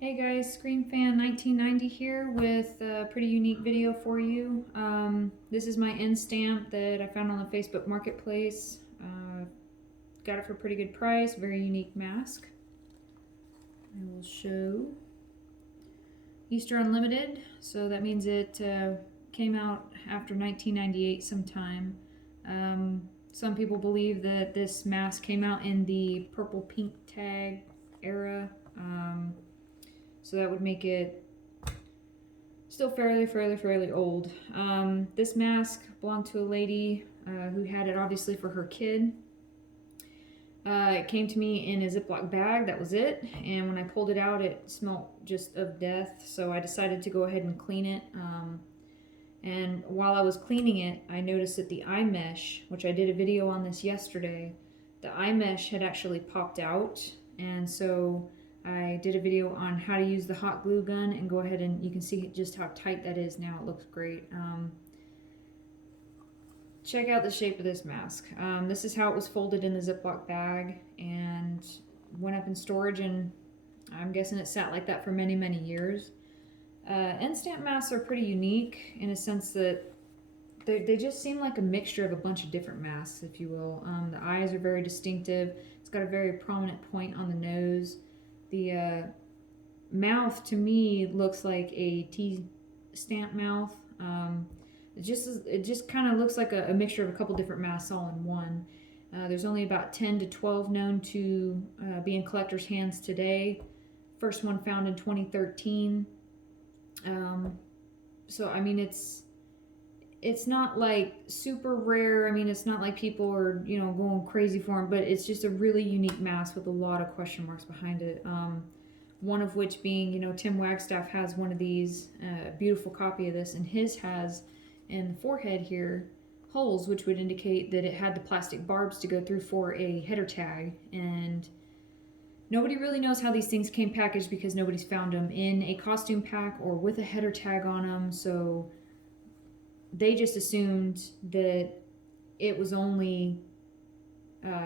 Hey guys, Screen Fan 1990 here with a pretty unique video for you. This is my end stamp that I found on the Facebook Marketplace. Got it for a pretty good price, very unique mask. I will show Easter Unlimited, so that means it came out after 1998 sometime. Some people believe that this mask came out in the purple pink tag era. So that would make it still fairly old. This mask belonged to a lady who had it obviously for her kid. It came to me in a Ziploc bag, that was it. And when I pulled it out, it smelled just of death. So I decided to go ahead and clean it. And while I was cleaning it, I noticed that the eye mesh, which I did a video on this yesterday, the eye mesh had actually popped out. And so I did a video on how to use the hot glue gun, and go ahead and you can see just how tight that is now. It looks great. Check out the shape of this mask. This is how it was folded in the Ziploc bag and went up in storage, and I'm guessing it sat like that for many years. End stamp masks are pretty unique in a sense that they just seem like a mixture of a bunch of different masks, if you will. The eyes are very distinctive. It's got a very prominent point on the nose. The mouth to me looks like a T-stamp mouth. It just kind of looks like a mixture of a couple different masks all in one. There's only about 10 to 12 known to be in collectors' hands today. First one found in 2013. So I mean, it's not like super rare. I mean, it's not like people are, going crazy for them, but it's just a really unique mask with a lot of question marks behind it. One of which being, Tim Wagstaff has one of these, a beautiful copy of this, and his has in the forehead here holes, which would indicate that it had the plastic barbs to go through for a header tag. And nobody really knows how these things came packaged because nobody's found them in a costume pack or with a header tag on them. So they just assumed that it was only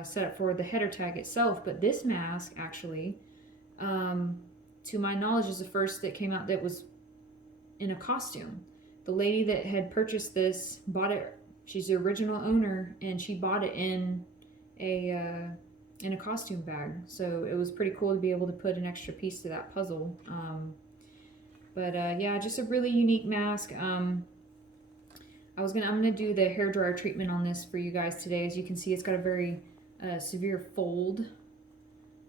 set up for the header tag itself. But this mask actually, to my knowledge, is the first that came out that was in a costume. The lady that had purchased this bought it. She's the original owner, and she bought it in a costume bag. So it was pretty cool to be able to put an extra piece to that puzzle. Yeah, just a really unique mask. I'm gonna do the hairdryer treatment on this for you guys today. As you can see, it's got a very severe fold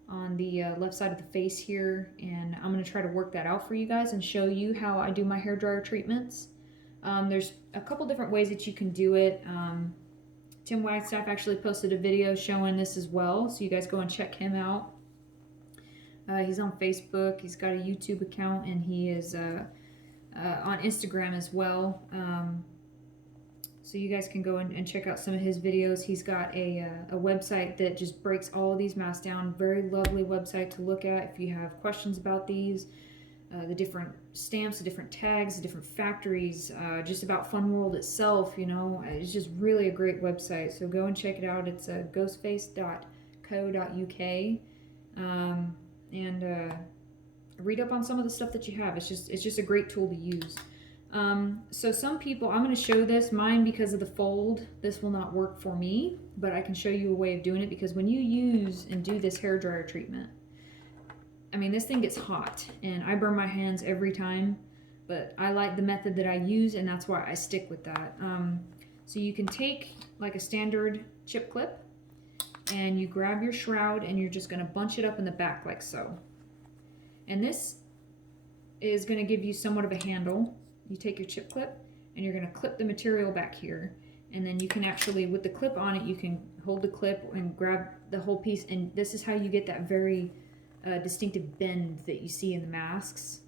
on the left side of the face here, and I'm gonna try to work that out for you guys and show you how I do my hairdryer treatments. There's a couple different ways that you can do it. Tim Wagstaff actually posted a video showing this as well, so you guys go and check him out. He's on Facebook, he's got a YouTube account, and he is on Instagram as well. So you guys can go and check out some of his videos. He's got a website that just breaks all of these masks down. Very lovely website to look at if you have questions about these. The different stamps, the different tags, the different factories, just about Fun World itself, It's just really a great website. So go and check it out. It's ghostface.co.uk. And read up on some of the stuff that you have. It's just a great tool to use. So some people, I'm going to show this, mine because of the fold, this will not work for me, but I can show you a way of doing it, because when you use and do this hairdryer treatment, I mean, this thing gets hot and I burn my hands every time, but I like the method that I use, and that's why I stick with that. So you can take like a standard chip clip, and you grab your shroud and you're just going to bunch it up in the back like so. And this is going to give you somewhat of a handle. You take your chip clip and you're going to clip the material back here, and then you can actually, with the clip on it, you can hold the clip and grab the whole piece, and this is how you get that very distinctive bend that you see in the masks.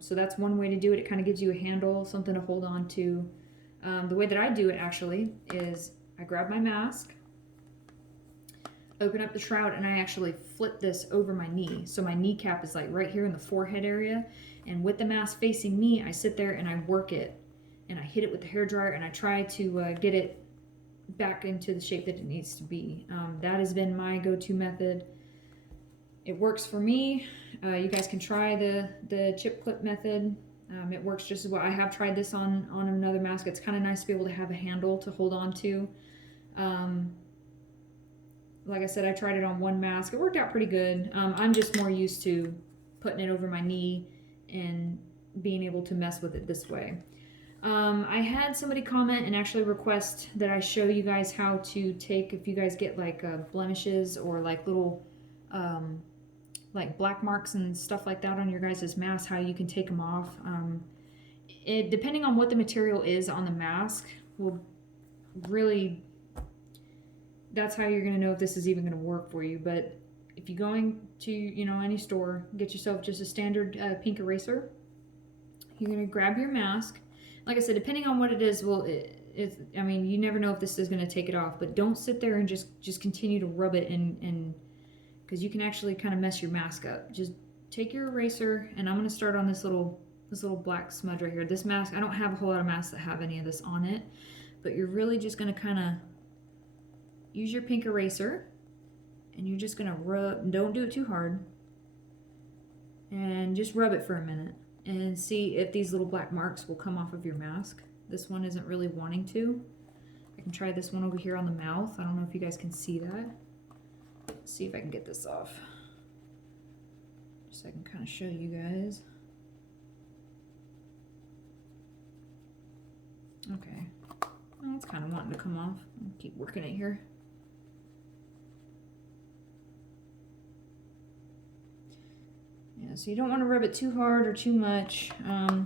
So that's one way to do it. It kind of gives you a handle, something to hold on to. The way that I do it actually is I grab my mask, open up the shroud, and I actually flip this over my knee. So my kneecap is like right here in the forehead area, and with the mask facing me, I sit there and I work it, and I hit it with the hairdryer, and I try to get it back into the shape that it needs to be. That has been my go-to method. It works for me. You guys can try the chip clip method. It works just as well. I have tried this on another mask. It's kind of nice to be able to have a handle to hold on to. Like I said, I tried it on one mask. It worked out pretty good. I'm just more used to putting it over my knee and being able to mess with it this way. I had somebody comment and actually request that I show you guys how to take, if you guys get like blemishes or like little like black marks and stuff like that on your guys' mask, how you can take them off. Depending on what the material is on the mask will really, that's how you're going to know if this is even going to work for you. But if you're going to, you know, any store, get yourself just a standard pink eraser. You're going to grab your mask. Like I said, depending on what it is, I mean, you never know if this is going to take it off, but don't sit there and just continue to rub it and because you can actually kind of mess your mask up. Just take your eraser, and I'm going to start on this little black smudge right here. This mask, I don't have a whole lot of masks that have any of this on it, but you're really just going to kind of use your pink eraser, and you're just going to rub, don't do it too hard, and just rub it for a minute and see if these little black marks will come off of your mask. This one isn't really wanting to. I can try this one over here on the mouth. I don't know if you guys can see that. Let's see if I can get this off. Just so I can kind of show you guys. Okay. Well, it's kind of wanting to come off. I'll keep working it here. Yeah, so you don't want to rub it too hard or too much. I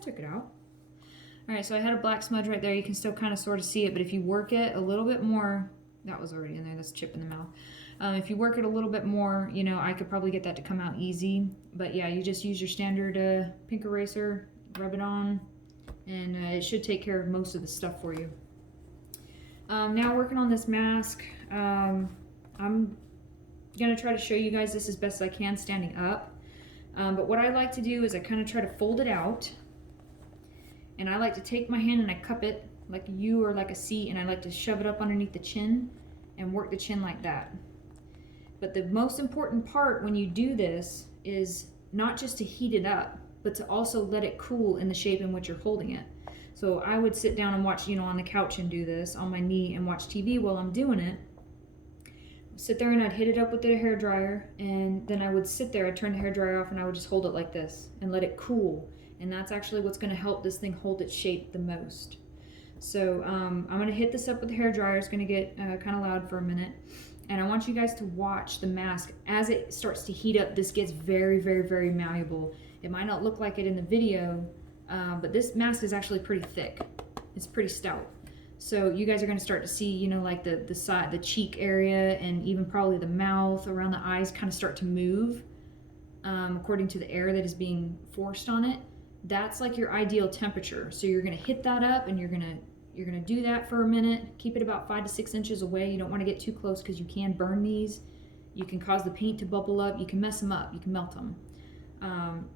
took it out. Alright, so I had a black smudge right there. You can still kind of sort of see it, but if you work it a little bit more, that was already in there, that's chip in the mouth. If you work it a little bit more, you know, I could probably get that to come out easy. But yeah, you just use your standard pink eraser, rub it on, and it should take care of most of the stuff for you. Now working on this mask, I'm going to try to show you guys this as best as I can standing up. But what I like to do is I kind of try to fold it out, and I like to take my hand and I cup it like a U or like a C, and I like to shove it up underneath the chin and work the chin like that. But the most important part when you do this is not just to heat it up, but to also let it cool in the shape in which you're holding it. So I would sit down and watch, you know, on the couch and do this on my knee and watch TV while I'm doing it. Sit there and I'd hit it up with the hair dryer, and then I would sit there, I'd turn the hair dryer off, and I would just hold it like this and let it cool. And that's actually what's going to help this thing hold its shape the most. So I'm going to hit this up with the hair dryer. It's going to get kind of loud for a minute. And I want you guys to watch the mask. As it starts to heat up, this gets very, very, very malleable. It might not look like it in the video, but this mask is actually pretty thick. It's pretty stout. So you guys are going to start to see, you know, like the side, the cheek area, and even probably the mouth, around the eyes, kind of start to move according to the air that is being forced on it. That's like your ideal temperature. So you're going to hit that up, and you're going to do that for a minute. Keep it about 5 to 6 inches away. You don't want to get too close because you can burn these. You can cause the paint to bubble up. You can mess them up. You can melt them.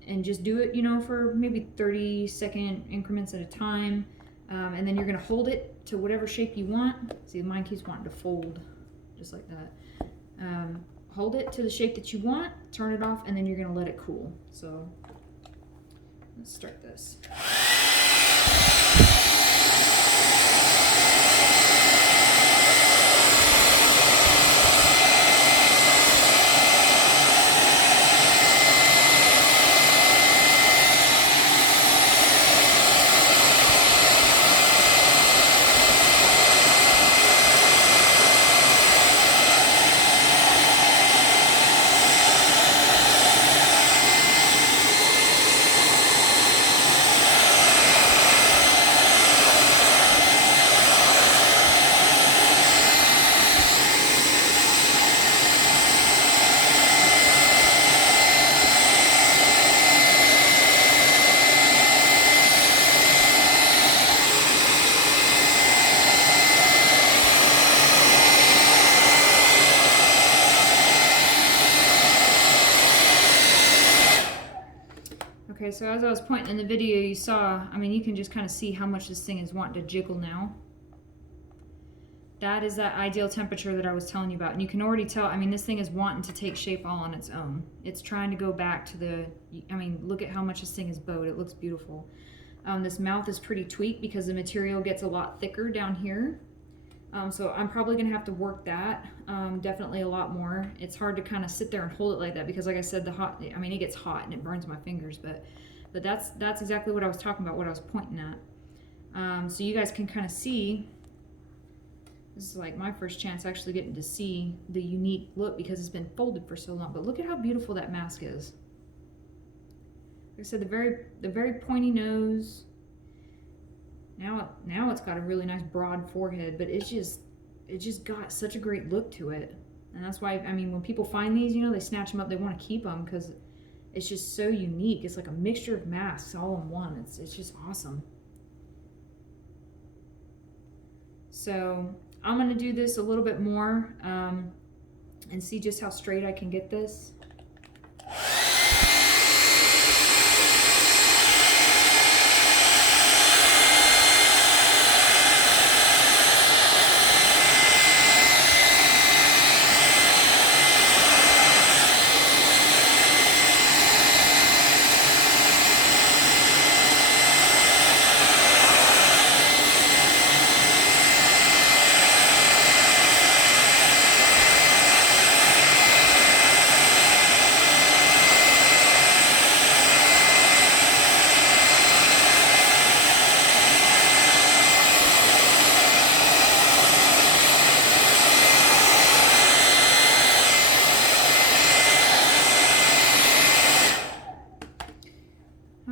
And just do it, you know, for maybe 30-second increments at a time. And then you're going to hold it to whatever shape you want. See, mine keeps wanting to fold just like that. Hold it to the shape that you want, turn it off, and then you're going to let it cool. So let's start this. Okay, so as I was pointing in the video, you saw, I mean, you can just kind of see how much this thing is wanting to jiggle now. that is that ideal temperature that I was telling you about. And you can already tell, I mean, this thing is wanting to take shape all on its own. It's trying to go back to the, I mean, look at how much this thing is bowed. It looks beautiful. This mouth is pretty tweaked because the material gets a lot thicker down here. So I'm probably gonna have to work that definitely a lot more. It's hard to kind of sit there and hold it like that because, like I said, I mean, it gets hot and it burns my fingers. But that's exactly what I was talking about, what I was pointing at. So you guys can kind of see. This is like my first chance actually getting to see the unique look because it's been folded for so long. But look at how beautiful that mask is. Like I said, the very pointy nose. Now it's got a really nice broad forehead, but it just got such a great look to it. And that's why, I mean, when people find these, you know, they snatch them up, they want to keep them because it's just so unique. It's like a mixture of masks all in one. It's just awesome. So I'm going to do this a little bit more and see just how straight I can get this.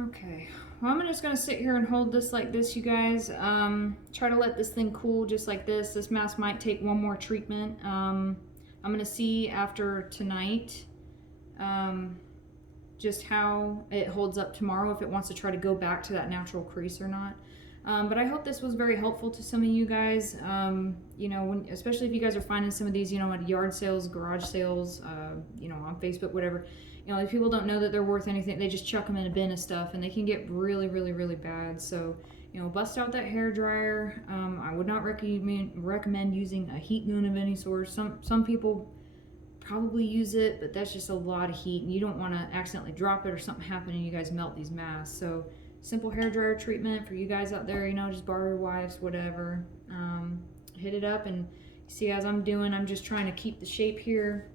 Okay, well, I'm just gonna sit here and hold this like this, you guys. Try to let this thing cool just like this. This mask might take one more treatment. I'm gonna see after tonight just how it holds up tomorrow, if it wants to try to go back to that natural crease or not. But I hope this was very helpful to some of you guys. You know, especially if you guys are finding some of these, you know, at yard sales, garage sales, you know, on Facebook, whatever. You know, if people don't know that they're worth anything, they just chuck them in a bin of stuff, and they can get really, really, really bad. So, you know, bust out that hair dryer. I would not recommend using a heat gun of any sort. Some people probably use it, but that's just a lot of heat, and you don't want to accidentally drop it or something happen and you guys melt these masks. So simple hair dryer treatment for you guys out there, you know, just borrow your wife's, whatever. Hit it up, and see, as I'm doing, I'm just trying to keep the shape here,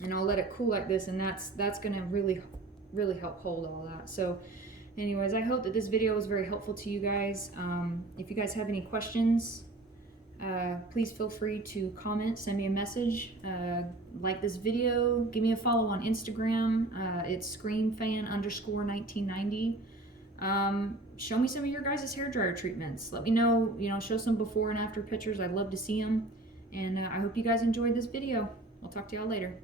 and I'll let it cool like this, and that's gonna really help hold all that. So anyways, I hope that this video was very helpful to you guys. If you guys have any questions, please feel free to comment, send me a message, like this video, give me a follow on Instagram. It's screenfan_1990. Show me some of your guys' hair dryer treatments. Let me know, you know, show some before and after pictures. I'd love to see them. And I hope you guys enjoyed this video. I'll talk to y'all later.